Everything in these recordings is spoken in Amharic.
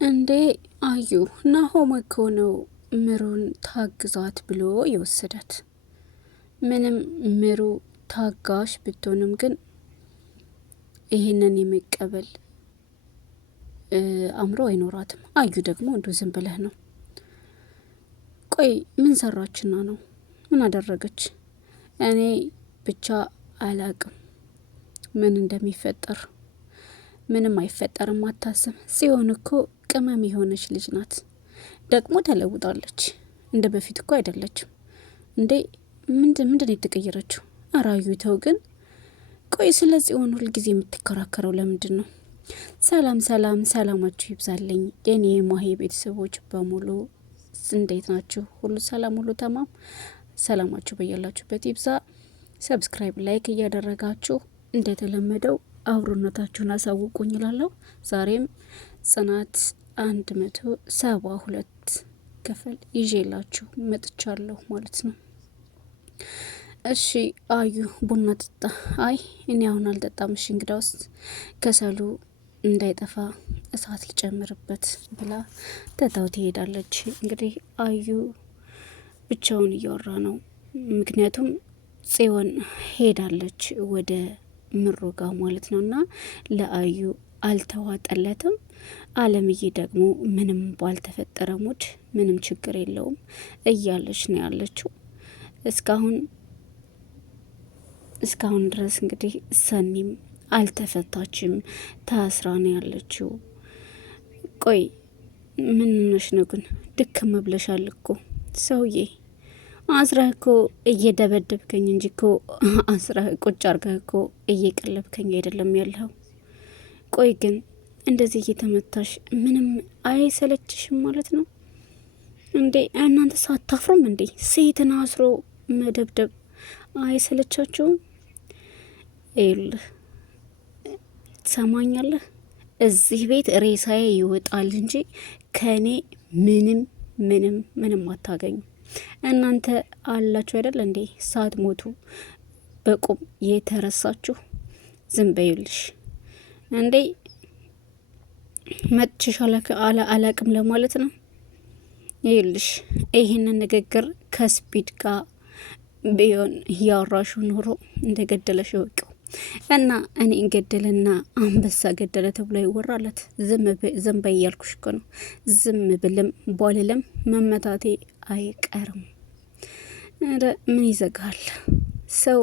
እንዴ አዩ ናሆም እኮ ነው ምሩን ታግዛት ብሎ የወሰዳት። ምንም ምሩ ታጋሽ ብትሆንም ግን ይህንን የመቀበል አእምሮ አይኖራትም። አዩ ደግሞ እንዱ ዝም ብለህ ነው። ቆይ ምን ሰራችና ነው? ምን አደረገች? እኔ ብቻ አላቅም ምን እንደሚፈጠር። ምንም አይፈጠርም አታስብ። ጽዮን እኮ ቅመም የሆነች ልጅ ናት። ደግሞ ተለውጣለች። እንደ በፊት እኮ አይደለችም እንዴ። ምንድን የተቀየረችው? አራዩ ተው ግን። ቆይ ስለ ጽዮን ሁል ጊዜ የምትከራከረው ለምንድን ነው? ሰላም ሰላም፣ ሰላማችሁ ይብዛልኝ የኔ ማሄ ቤተሰቦች በሙሉ እንዴት ናችሁ? ሁሉ ሰላም፣ ሁሉ ተማም። ሰላማችሁ በያላችሁበት ይብዛ። ሰብስክራይብ፣ ላይክ እያደረጋችሁ እንደተለመደው አብሮነታችሁን አሳውቁኝ እላለሁ። ዛሬም ጽናት 172 ክፍል ይዤላችሁ መጥቻለሁ ማለት ነው። እሺ አዩ ቡና ጠጣ። አይ እኔ አሁን አልጠጣም። እሺ እንግዳውስ ከሰሉ እንዳይጠፋ እሳት ልጨምርበት ብላ ተታው ትሄዳለች። እንግዲህ አዩ ብቻውን እያወራ ነው። ምክንያቱም ጽዮን ሄዳለች ወደ ምሩ ጋ ማለት ነው። እና ለአዩ አልተዋጠለትም። አለምዬ ደግሞ ምንም ባልተፈጠረ ሙድ ምንም ችግር የለውም እያለች ነው ያለችው። እስካሁን ድረስ እንግዲህ ሰኒም አልተፈታችም፣ ታስራ ነው ያለችው። ቆይ ምን ነሽ ነው ግን? ድክም ብለሻል እኮ ሰውዬ። አስራህ እኮ እየደበደብከኝ እንጂ እኮ አስራህ ቁጭ አርገህ እኮ እየቀለብከኝ አይደለም ያለኸው። ቆይ ግን እንደዚህ እየተመታሽ ምንም አይሰለችሽም ማለት ነው እንዴ? እናንተ ሳታፍሩም እንዴ? ሴትን አስሮ መደብደብ አይሰለቻችሁም? ይኸውልህ ትሰማኛለህ? እዚህ ቤት ሬሳዬ ይወጣል እንጂ ከኔ ምንም አታገኙ። እናንተ አላችሁ አይደል እንዴ ሳትሞቱ በቁም የተረሳችሁ። ዝም በይልሽ እንዴ መጥችሽ አላቅም ለማለት ነው። ይልሽ ይህንን ንግግር ከስፒድ ጋር ቢሆን ያወራሹ ኖሮ እንደገደለሽ ይወቂው። እና እኔ ገደለና አንበሳ ገደለ ተብሎ ይወራላት። ዝም በይ እያልኩሽ እኮ ነው። ዝም ብልም ባልልም መመታቴ አይቀርም። ምን ይዘጋል? ሰው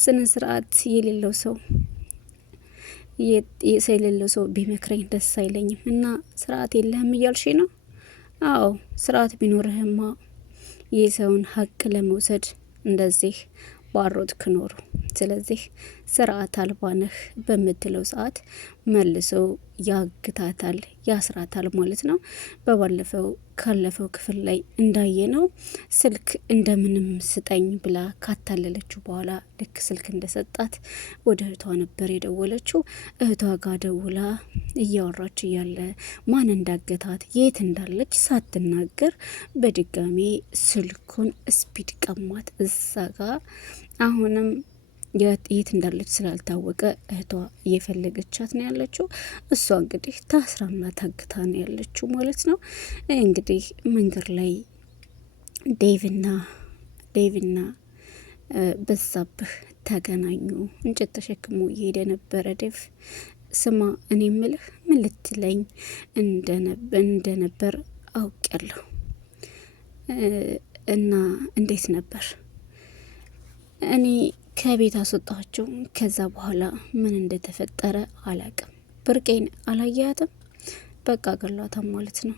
ስነ ስርዓት የሌለው ሰው የሌለው ሰው ቢመክረኝ ደስ አይለኝም። እና ስርዓት የለህም እያልሽ ነው? አዎ ስርዓት ቢኖርህማ የሰውን ሀቅ ለመውሰድ እንደዚህ ባሮት ክኖሩ። ስለዚህ ስርዓት አልባነህ በምትለው ሰዓት መልሶ ያግታታል፣ ያስራታል ማለት ነው። በባለፈው ካለፈው ክፍል ላይ እንዳየ ነው ስልክ እንደምንም ስጠኝ ብላ ካታለለችው በኋላ ልክ ስልክ እንደሰጣት ወደ እህቷ ነበር የደወለችው። እህቷ ጋር ደውላ እያወራች እያለ ማን እንዳገታት የት እንዳለች ሳትናገር በድጋሚ ስልኩን ስፒድ ቀማት። እዛ ጋር አሁንም የት እንዳለች ስላልታወቀ እህቷ እየፈለገቻት ነው ያለችው። እሷ እንግዲህ ታስራና ታግታ ነው ያለችው ማለት ነው። እንግዲህ መንገድ ላይ ዴቭና በዛብህ ተገናኙ። እንጨት ተሸክሞ እየሄደ ነበረ። ዴቭ ስማ እኔ ምልህ ምን ልትለኝ እንደነበር አውቄያለሁ እና እንዴት ነበር? እኔ ከቤት አስወጣቸው። ከዛ በኋላ ምን እንደተፈጠረ አላቅም። ብርቄን አላያትም፣ በቃ ገሏታም ማለት ነው።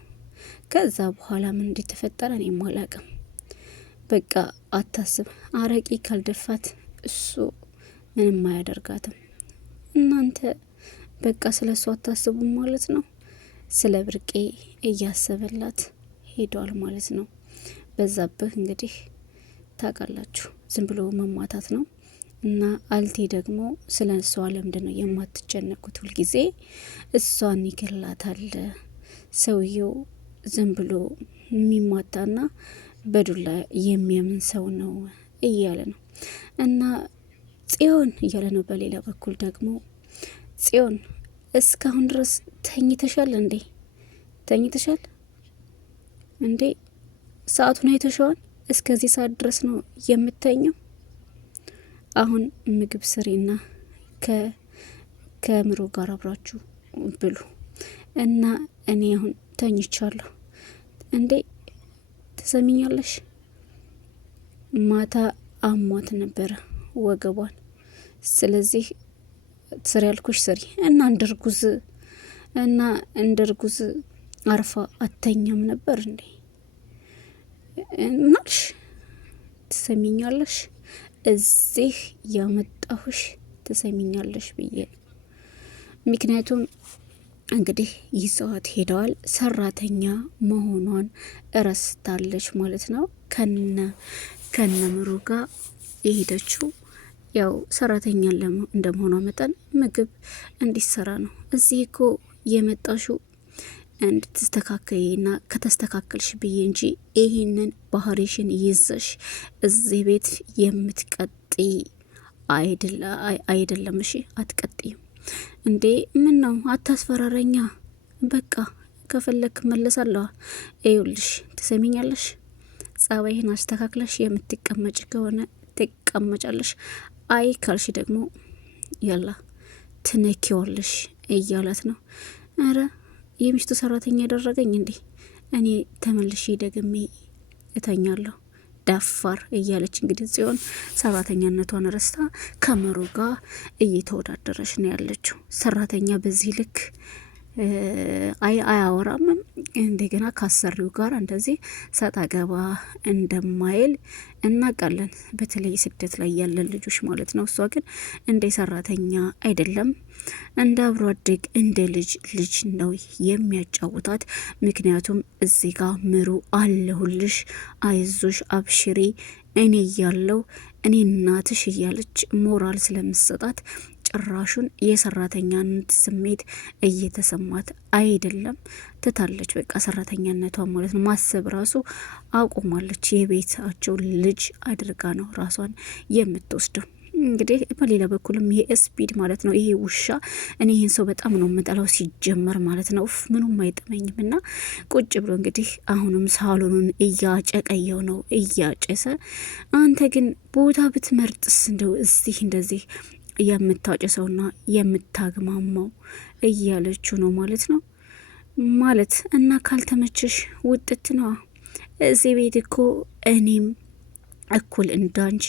ከዛ በኋላ ምን እንደተፈጠረ እኔም አላቅም። በቃ አታስብ፣ አረቂ ካልደፋት እሱ ምንም አያደርጋትም። እናንተ በቃ ስለ እሱ አታስቡም ማለት ነው። ስለ ብርቄ እያሰበላት ሄዷል ማለት ነው። በዛብህ እንግዲህ ታውቃላችሁ ዝም ብሎ መማታት ነው። እና አልቴ ደግሞ ስለ እሷ ለምንድን ነው የማትጨነቁት? ሁልጊዜ እሷን ይገላታል ሰውየው። ዝም ብሎ የሚማታና በዱላ የሚያምን ሰው ነው እያለ ነው። እና ጽዮን እያለ ነው። በሌላ በኩል ደግሞ ጽዮን እስካሁን ድረስ ተኝተሻል እንዴ? ተኝተሻል እንዴ? ሰዓቱን አይተሸዋል? እስከዚህ ሰዓት ድረስ ነው የምተኘው? አሁን ምግብ ስሪና ከምሮ ጋር አብራችሁ ብሉ እና እኔ አሁን ተኝቻለሁ። እንዴ ትሰሚኛለሽ? ማታ አሟት ነበረ ወገቧን። ስለዚህ ስሪ ያልኩሽ ስሪ እና እንደርጉዝ አርፋ አተኛም ነበር እንዴ? ምናልሽ? ትሰሚኛለሽ? እዚህ ያመጣሁሽ ትሰሚኛለሽ ብዬ ነው። ምክንያቱም እንግዲህ ይዘዋት ሄደዋል። ሰራተኛ መሆኗን እረስታለች ማለት ነው። ከነምሩ ጋር የሄደችው ያው ሰራተኛ እንደመሆኗ መጠን ምግብ እንዲሰራ ነው። እዚህ እኮ የመጣሽው እንድትስተካከይና ከተስተካከልሽ ብዬ እንጂ ይህንን ባህሪሽን ይዘሽ እዚህ ቤት የምትቀጥይ አይደለም። እሺ አትቀጥይም እንዴ? ምን ነው አታስፈራረኛ። በቃ ከፈለክ መለሳለሁ። ይኸውልሽ ትሰሚኛለሽ? ጸባይህን አስተካክለሽ የምትቀመጭ ከሆነ ትቀመጫለሽ። አይ ካልሽ ደግሞ ያላ ትነኪዋለሽ እያላት ነው። አረ የሚስቱ ሰራተኛ ያደረገኝ እንዴ? እኔ ተመልሼ ደግሜ እተኛለሁ ደፋር እያለች እንግዲህ ጽዮን ሰራተኛነቷን ረስታ ከምሩ ጋር እየተወዳደረች ነው ያለችው። ሰራተኛ በዚህ ልክ አያወራም። እንደገና ካሰሪው ጋር እንደዚህ ሰጣ ገባ እንደማይል እናውቃለን። በተለይ ስደት ላይ ያለን ልጆች ማለት ነው። እሷ ግን እንደ ሰራተኛ አይደለም፣ እንደ አብሮ አደግ እንደ ልጅ ነው የሚያጫውታት። ምክንያቱም እዚህ ጋር ምሩ አለሁልሽ፣ አይዞሽ፣ አብሽሪ እኔ እያለው እኔ እናትሽ እያለች ሞራል ስለምሰጣት ጭራሹን የሰራተኛነት ስሜት እየተሰማት አይደለም። ትታለች በቃ ሰራተኛነቷ ማለት ነው። ማሰብ ራሱ አቁማለች። የቤታቸው ልጅ አድርጋ ነው ራሷን የምትወስደው። እንግዲህ በሌላ በኩልም ይሄ ስፒድ ማለት ነው፣ ይሄ ውሻ፣ እኔ ይህን ሰው በጣም ነው የምጠላው ሲጀመር ማለት ነው። ምኑም አይጥመኝም። እና ቁጭ ብሎ እንግዲህ አሁንም ሳሎኑን እያጨቀየው ነው፣ እያጨሰ። አንተ ግን ቦታ ብትመርጥስ እንደው እዚህ እንደዚህ የምታጨሰውና የምታግማማው እያለችው ነው ማለት ነው። ማለት እና ካልተመቸሽ ውጥት ነዋ። እዚህ ቤት እኮ እኔም እኩል እንዳንቺ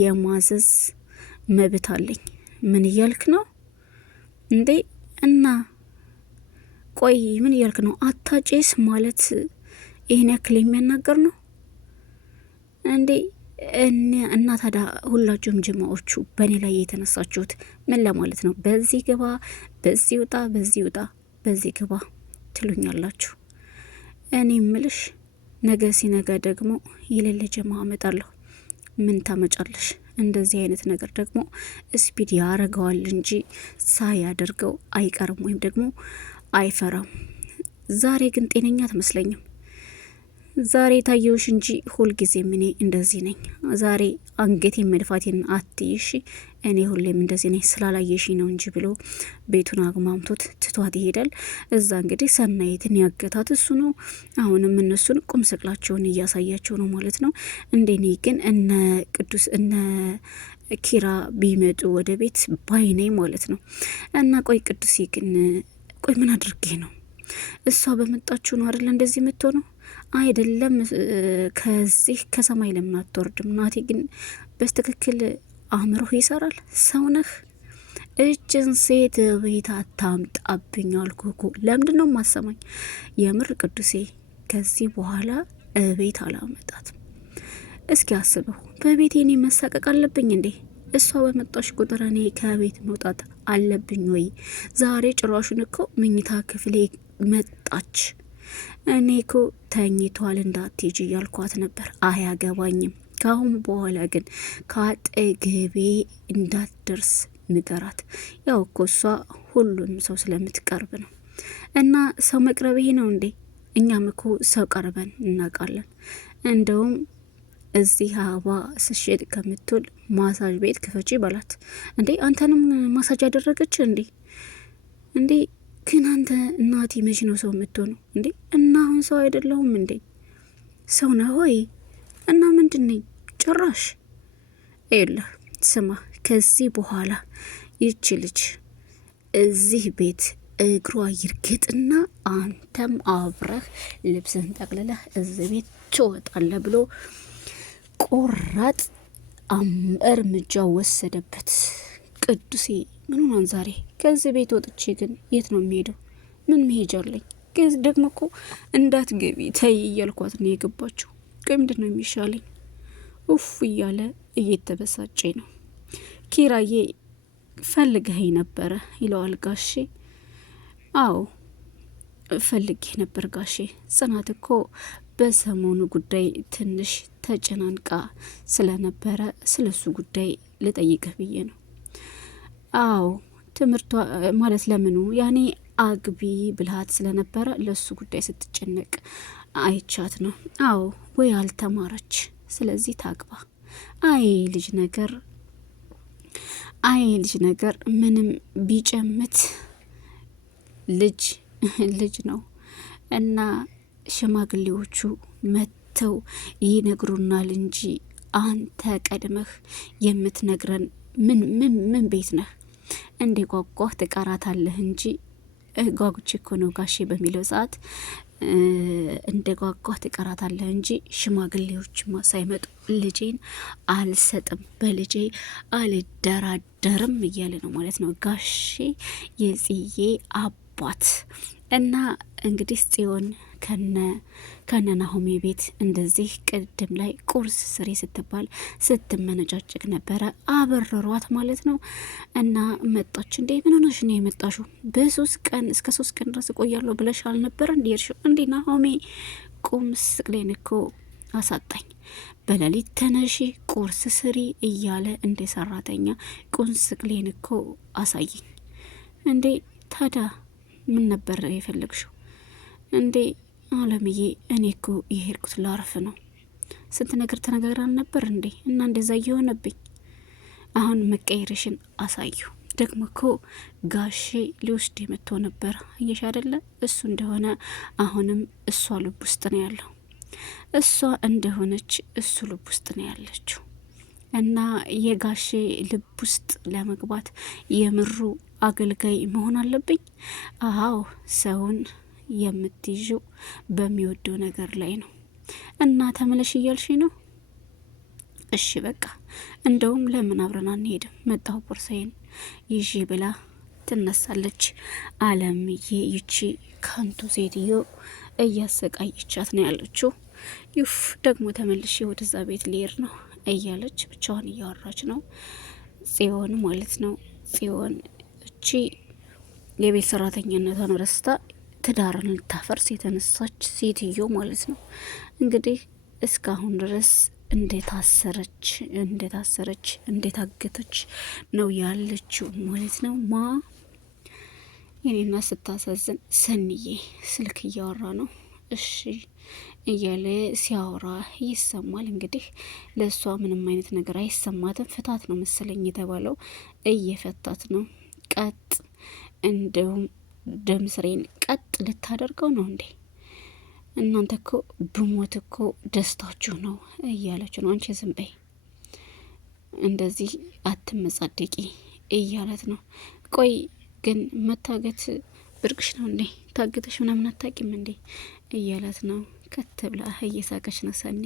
የማዘዝ መብት አለኝ። ምን እያልክ ነው እንዴ? እና ቆይ ምን እያልክ ነው? አታጬስ ማለት ይህን ያክል የሚያናገር ነው እንዴ? እና ታዲያ ሁላችሁም ጅማዎቹ በእኔ ላይ የተነሳችሁት ምን ለማለት ነው? በዚህ ግባ፣ በዚህ ውጣ፣ በዚህ ውጣ፣ በዚህ ግባ ትሉኛላችሁ። እኔ ምልሽ ነገ ሲነጋ ደግሞ የሌለ ጀማ አመጣለሁ። ምን ታመጫለሽ? እንደዚህ አይነት ነገር ደግሞ ስፒድ ያረገዋል እንጂ ሳያደርገው አይቀርም፣ ወይም ደግሞ አይፈራም። ዛሬ ግን ጤነኛ አትመስለኝም። ዛሬ ታየውሽ እንጂ ሁልጊዜም እኔ እንደዚህ ነኝ። ዛሬ አንገቴን መድፋቴን አትይሽ። እኔ ሁሌም እንደዚህ ነኝ፣ ስላላየሽ ነው እንጂ ብሎ ቤቱን አግማምቶት ትቷት ይሄዳል። እዛ እንግዲህ ሰናይትን ያገታት እሱ ነው። አሁንም እነሱን ቁም ስቅላቸውን እያሳያቸው ነው ማለት ነው። እንደኔ ግን እነ ቅዱስ እነ ኪራ ቢመጡ ወደ ቤት ባይኔ ማለት ነው። እና ቆይ ቅዱሴ ግን ቆይ ምን አድርጌ ነው? እሷ በመጣችሁ ነው አይደል እንደዚህ የምትሆነው? አይደለም ከዚህ ከሰማይ ለምን አትወርድም? ናቴ ግን በስትክክል አእምሮህ ይሰራል። ሰውነህ እችን ሴት ቤት አታምጣብኝ አልኩህ እኮ። ለምንድን ነው ማሰማኝ? የምር ቅዱሴ ከዚህ በኋላ ቤት አላመጣትም። እስኪ አስበው፣ በቤቴ እኔ መሳቀቅ አለብኝ እንዴ? እሷ በመጣሽ ቁጥር እኔ ከቤት መውጣት አለብኝ ወይ? ዛሬ ጭራሹን እኮ መኝታ ክፍሌ መጣች። እኔ እኮ ተኝቷል እንዳትሄጂ እያልኳት ነበር። አያገባኝም። ካሁን በኋላ ግን ከአጠገቤ እንዳትደርስ ንገራት። ያው እኮ እሷ ሁሉንም ሰው ስለምትቀርብ ነው። እና ሰው መቅረብ ይሄ ነው እንዴ? እኛም እኮ ሰው ቀርበን እናውቃለን። እንደውም እዚህ አበባ ስሸጥ ከምትውል ማሳጅ ቤት ክፈቺ በላት። እንዴ አንተንም ማሳጅ ያደረገች እንዴ? ግን አንተ እናቴ መቼ ነው ሰው የምትሆነው እንዴ? እና አሁን ሰው አይደለሁም እንዴ? ሰው ነህ ሆይ? እና ምንድን ነኝ ጭራሽ? ይኸውልህ ስማ፣ ከዚህ በኋላ ይቺ ልጅ እዚህ ቤት እግሯ ይርገጥና አንተም አብረህ ልብስህን ጠቅልለህ እዚህ ቤት ትወጣለህ ብሎ ቆራጥ እርምጃ ወሰደበት። ቅዱሴ ምን ሆናን ዛሬ? ከዚህ ቤት ወጥቼ ግን የት ነው የሚሄደው? ምን መሄጃ አለኝ? ግን ደግሞ እኮ እንዳትገቢ ተይ እያልኳት ነው የገባችው። ቆይ ምንድን ነው የሚሻለኝ? ኡፍ እያለ እየተበሳጨ ነው። ኪራዬ ፈልገኸኝ ነበረ ይለዋል ጋሼ። አዎ ፈልጌ ነበር ጋሼ። ጽናት እኮ በሰሞኑ ጉዳይ ትንሽ ተጨናንቃ ስለነበረ ስለሱ ጉዳይ ልጠይቅህ ብዬ ነው። አዎ ትምህርቷ ማለት ለምኑ ያኔ አግቢ ብልሃት ስለነበረ ለሱ ጉዳይ ስትጨነቅ አይቻት ነው። አዎ ወይ አልተማረች፣ ስለዚህ ታግባ። አይ ልጅ ነገር ምንም ቢጨምት ልጅ ልጅ ነው እና ሽማግሌዎቹ መጥተው ይነግሩናል እንጂ አንተ ቀድመህ የምትነግረን ምን ቤት ነህ? እንዴ ጓጓህ ትቀራታለህ እንጂ ጓጉቼ እኮ ነው ጋሼ በሚለው ሰዓት እንደ ጓጓህ ትቀራታለህ እንጂ ሽማግሌዎችማ ሳይመጡ ልጄን አልሰጥም፣ በልጄ አልደራደርም እያለ ነው ማለት ነው ጋሼ የጽዬ አባት። እና እንግዲህ ጽዮን ከነ ናሆሜ ቤት እንደዚህ ቅድም ላይ ቁርስ ስሬ ስትባል ስትመነጫጭቅ ነበረ። አበረሯት ማለት ነው። እና መጣች። እንዴ ምን ሆነሽ ነው የመጣሽው? እስከ 3 ቀን ድረስ እቆያለሁ ብለሽ አልነበረ እንዴ? እንዴ ናሆሜ ቁም ስቅሌን እኮ አሳጣኝ። በሌሊት ተነሺ ቁርስ ስሪ እያለ እንደ ሰራተኛ ቁም ስቅሌን እኮ አሳየኝ። እንዴ ታዲያ ምን ነበር የፈለግሽው እንዴ? አለምዬ እኔ እኮ የሄድኩት ላርፍ ነው። ስንት ነገር ተነጋግረን ነበር እንዴ? እና እንደዛ እየሆነብኝ አሁን መቀየርሽን አሳዩ። ደግሞ እኮ ጋሼ ሊወስድ የመጥቶ ነበር አየሽ አይደለ? እሱ እንደሆነ አሁንም እሷ ልብ ውስጥ ነው ያለው። እሷ እንደሆነች እሱ ልብ ውስጥ ነው ያለችው። እና የጋሼ ልብ ውስጥ ለመግባት የምሩ አገልጋይ መሆን አለብኝ። አዎ ሰውን የምትይዥው በሚወደው ነገር ላይ ነው። እና ተመለሽ እያልሽ ነው? እሺ በቃ እንደውም ለምን አብረን አንሄድም? መጣሁ ቦርሳዬን ይዤ ብላ ትነሳለች። አለምዬ ይቺ ከንቱ ሴትዮ እያሰቃየቻት ነው ያለችው። ይፍ ደግሞ ተመልሼ ወደዛ ቤት ሊሄድ ነው እያለች ብቻዋን እያወራች ነው ጽዮን ማለት ነው። ጽዮን እቺ የቤት ሰራተኝነቷን ረስታ ትዳርን ልታፈርስ የተነሳች ሴትዮ ማለት ነው። እንግዲህ እስካሁን ድረስ እንደታሰረች እንደታገተች ነው ያለችው ማለት ነው። የኔና ስታሳዝን ሰንዬ ስልክ እያወራ ነው። እሺ እያለ ሲያወራ ይሰማል። እንግዲህ ለእሷ ምንም አይነት ነገር አይሰማትም። ፍታት ነው መሰለኝ የተባለው፣ እየፈታት ነው። ቀጥ እንደውም ደም ስሬን ቀጥ ልታደርገው ነው እንዴ? እናንተ እኮ ብሞት እኮ ደስታችሁ ነው እያለች ነው። አንቺ ዝም በይ እንደዚህ አትመጻደቂ እያለት ነው። ቆይ ግን መታገት ብርቅሽ ነው እንዴ? ታግተሽ ምናምን አታቂም እንዴ? እያለት ነው። ከተብላ እየሳቀች ነው ሰኒ።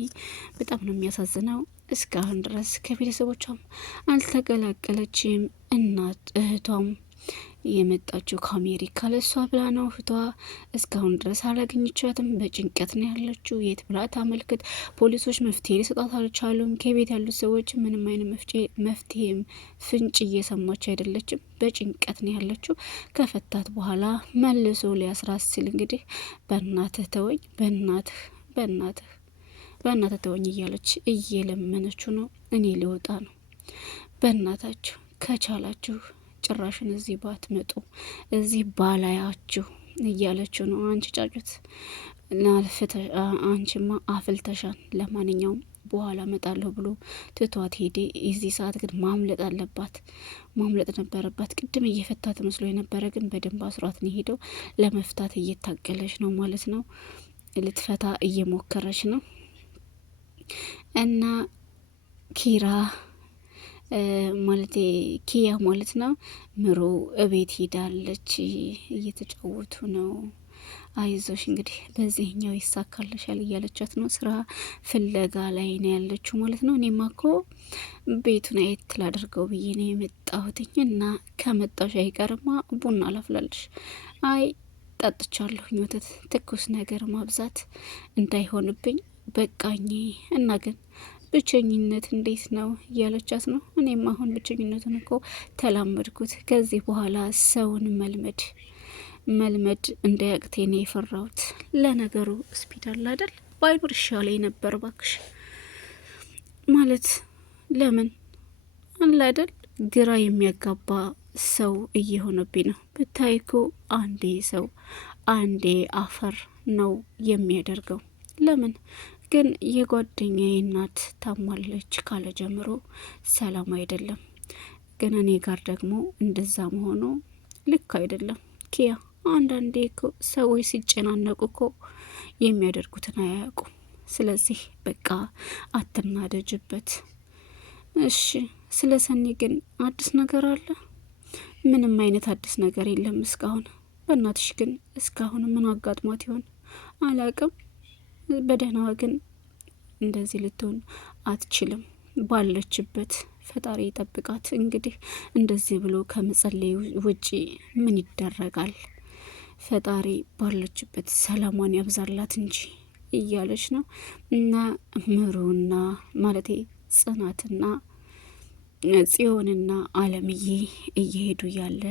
በጣም ነው የሚያሳዝነው። እስካሁን ድረስ ከቤተሰቦቿም አልተቀላቀለችም። እናት እህቷም የመጣችው ከአሜሪካ ለሷ ብላ ነው። እህቷ እስካሁን ድረስ አላገኘቻትም። በጭንቀት ነው ያለችው። የት ብላ ታመልክት? ፖሊሶች መፍትሄ ሊሰጣት አልቻሉም። ከቤት ያሉት ሰዎች ምንም አይነት መፍትሄም ፍንጭ እየሰማች አይደለችም። በጭንቀት ነው ያለችው። ከፈታት በኋላ መልሶ ሊያስራት ሲል እንግዲህ በእናትህ ተወኝ፣ በእናትህ ተወኝ እያለች እየለመነችው ነው። እኔ ሊወጣ ነው፣ በእናታችሁ ከቻላችሁ ጭራሽን እዚህ ባትመጡ እዚህ ባላያችሁ እያለችው ነው። አንቺ ጫጩት አንቺማ አፍልተሻል። ለማንኛውም በኋላ እመጣለሁ ብሎ ትቷት ሄደ። የዚህ ሰዓት ግን ማምለጥ አለባት፣ ማምለጥ ነበረባት። ቅድም እየፈታት መስሎ የነበረ ግን በደንብ አስሯት ነው ሄደው። ለመፍታት እየታገለች ነው ማለት ነው። ልትፈታ እየሞከረች ነው እና ኪራ ማለት ኪያ ማለት ነው ምሮ እቤት ሄዳለች። እየተጫወቱ ነው። አይዞሽ እንግዲህ በዚህኛው ይሳካልሻል እያለቻት ነው። ስራ ፍለጋ ላይ ነው ያለችው ማለት ነው። እኔማ እኮ ቤቱን አየት ላደርገው ብዬ ነው የመጣሁትኝ እና ከመጣሽ አይቀርማ ቡና ላፍላልሽ። አይ ጠጥቻለሁኝ ወተት፣ ትኩስ ነገር ማብዛት እንዳይሆንብኝ በቃኝ። እና ግን ብቸኝነት እንዴት ነው እያለቻት ነው። እኔም አሁን ብቸኝነቱን እኮ ተላመድኩት። ከዚህ በኋላ ሰውን መልመድ እንዳያቅቴ ነው የፈራሁት። ለነገሩ ስፒድ አለ አይደል? ባይኖር ይሻለኝ ነበር ባክሽ። ማለት ለምን አለ አይደል? ግራ የሚያጋባ ሰው እየሆነብኝ ነው። ብታይ እኮ አንዴ ሰው አንዴ አፈር ነው የሚያደርገው። ለምን ግን የጓደኛዬ እናት ታሟለች ካለ ጀምሮ ሰላም አይደለም። ግን እኔ ጋር ደግሞ እንደዛ መሆኑ ልክ አይደለም። ኪያ አንዳንዴ እኮ ሰዎች ሲጨናነቁ እኮ የሚያደርጉትን አያውቁም። ስለዚህ በቃ አትናደጅበት እሺ። ስለ ሰኒ ግን አዲስ ነገር አለ? ምንም አይነት አዲስ ነገር የለም እስካሁን። በእናትሽ ግን እስካሁን ምን አጋጥሟት ይሆን? አላቅም። በደህናዋ ግን እንደዚህ ልትሆን አትችልም። ባለችበት ፈጣሪ ይጠብቃት። እንግዲህ እንደዚህ ብሎ ከመጸለይ ውጪ ምን ይደረጋል? ፈጣሪ ባለችበት ሰላሟን ያብዛላት እንጂ እያለች ነው። እና ምሩና ማለቴ ጽናትና ጽዮንና አለምዬ እየሄዱ ያለ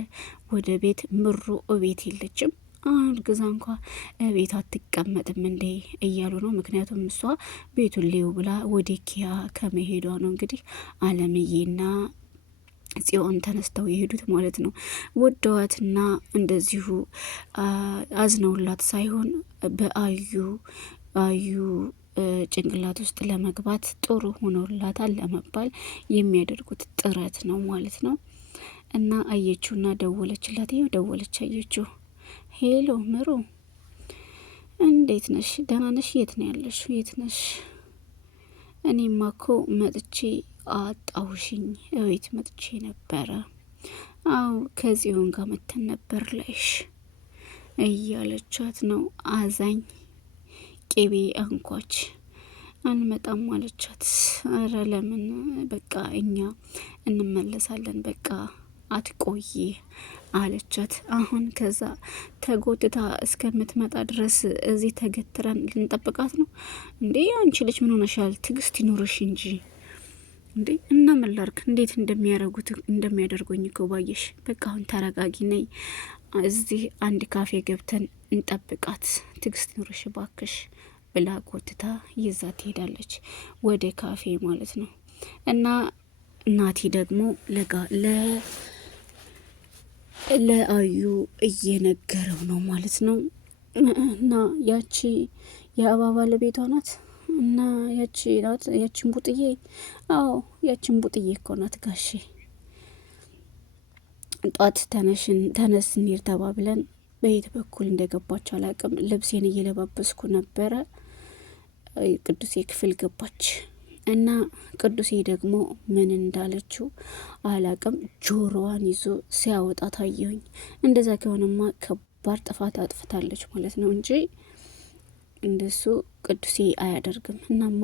ወደ ቤት ምሩ እቤት የለችም። አልግዛ እንኳ ቤት አትቀመጥም እንዴ እያሉ ነው። ምክንያቱም እሷ ቤቱን ሌው ብላ ወደ ኪያ ከመሄዷ ነው እንግዲህ አለምዬና ጽዮን ተነስተው የሄዱት ማለት ነው። ወደዋትና እንደዚሁ አዝነውላት ሳይሆን በአዩ ጭንቅላት ውስጥ ለመግባት ጥሩ ሆኖላታል ለመባል የሚያደርጉት ጥረት ነው ማለት ነው። እና አየችውና ደወለችላት። ይኸው ደወለች፣ አየችው። ሄሎ ምሩ፣ እንዴት ነሽ? ደህና ነሽ? የት ነው ያለሽ? የት ነሽ? እኔማ እኮ መጥቼ አጣውሽኝ። እቤት መጥቼ ነበረ። አው ከጽዮን ጋር መተን ነበር ላይሽ እያለቻት ነው። አዛኝ ቅቤ አንኳች አንመጣም አለቻት። አረ ለምን በቃ እኛ እንመለሳለን፣ በቃ አትቆይ አለቻት። አሁን ከዛ ተጎትታ እስከምትመጣ ድረስ እዚህ ተገትረን ልንጠብቃት ነው እንዴ? አንቺ ልጅ ምን ሆነሻል? ትዕግስት ይኖርሽ እንጂ እንዴ። እና ምን ላድርግ? እንዴት እንደሚያደርጉኝ እኮ ባየሽ። በቃ አሁን ተረጋጊ፣ ነይ እዚህ አንድ ካፌ ገብተን እንጠብቃት፣ ትዕግስት ይኖርሽ ባክሽ ብላ ጎትታ ይዛ ትሄዳለች ወደ ካፌ ማለት ነው። እና ናቲ ደግሞ ለአዩ እየነገረው ነው ማለት ነው። እና ያቺ የአበባ ባለቤቷ ናት እና ያቺ ናት ያቺን ቡጥዬ። አዎ ያቺን ቡጥዬ እኮ ናት ጋሼ። ጧት ተነስ እንሂድ ተባብለን በየት በኩል እንደገባች አላቅም። ልብሴን እየለባበስኩ ነበረ። ቅዱሴ ክፍል ገባች እና ቅዱሴ ደግሞ ምን እንዳለችው አላቅም። ጆሮዋን ይዞ ሲያወጣ ታየሁኝ። እንደዛ ከሆነማ ከባድ ጥፋት አጥፍታለች ማለት ነው እንጂ እንደሱ ቅዱሴ አያደርግም። እናማ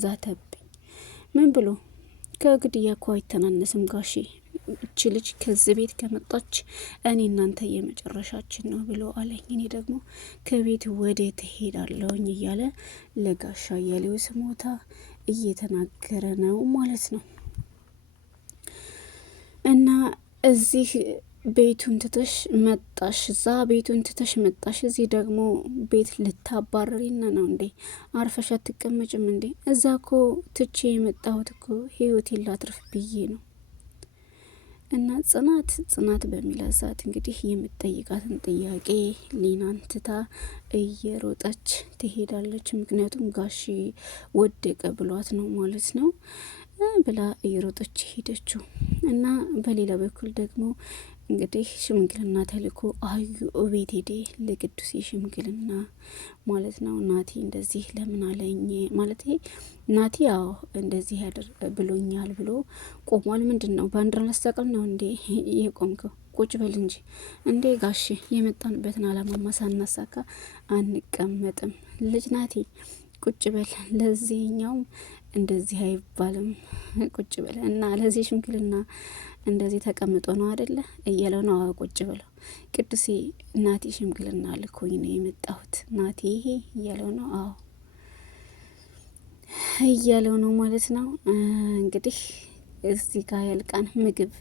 ዛተብኝ። ምን ብሎ? ከግድያ እኮ አይተናነስም ጋሼ። እቺ ልጅ ከዚህ ቤት ከመጣች እኔ እናንተ የመጨረሻችን ነው ብሎ አለኝ። እኔ ደግሞ ከቤት ወደ ትሄዳለሁኝ እያለ ለጋሻ እያሌው ስሞታ እየተናገረ ነው ማለት ነው። እና እዚህ ቤቱን ትተሽ መጣሽ፣ እዛ ቤቱን ትተሽ መጣሽ፣ እዚህ ደግሞ ቤት ልታባረሪና ነው እንዴ? አርፈሽ አትቀመጭም እንዴ? እዛ ኮ ትቼ የመጣሁት እኮ ህይወቴን ላትርፍ ብዬ ነው። እና ጽናት በሚላት ሰዓት እንግዲህ የምትጠይቃትን ጥያቄ ሊናን ትታ እየሮጠች ትሄዳለች። ምክንያቱም ጋሺ ወደቀ ብሏት ነው ማለት ነው ብላ እየሮጠች ሄደችው። እና በሌላ በኩል ደግሞ እንግዲህ ሽምግልና ተልኮ አዩ ቤት ሄዴ ለቅዱስ ሽምግልና ማለት ነው። ናቲ እንደዚህ ለምን አለኝ ማለት ናቲ ያው እንደዚህ ብሎኛል ብሎ ቆሟል። ምንድን ነው ባንዲራ ለሰቀል ነው እንዴ የቆምከው? ቁጭ በል እንጂ እንዴ ጋሼ፣ የመጣንበትን አላማማ ሳናሳካ አንቀመጥም። ልጅ ናቲ ቁጭ በል፣ ለዚህኛውም እንደዚህ አይባልም፣ ቁጭ በል እና ለዚህ ሽምግልና እንደዚህ ተቀምጦ ነው አደለ እያለው ነው። ቁጭ ብለው ቅዱሴ ናቲ ሽምግልና ልኮኝ ነው የመጣሁት ናቲ ይሄ እያለው ነው። አዎ እያለው ነው ማለት ነው። እንግዲህ እዚህ ጋር ያልቃን ምግብ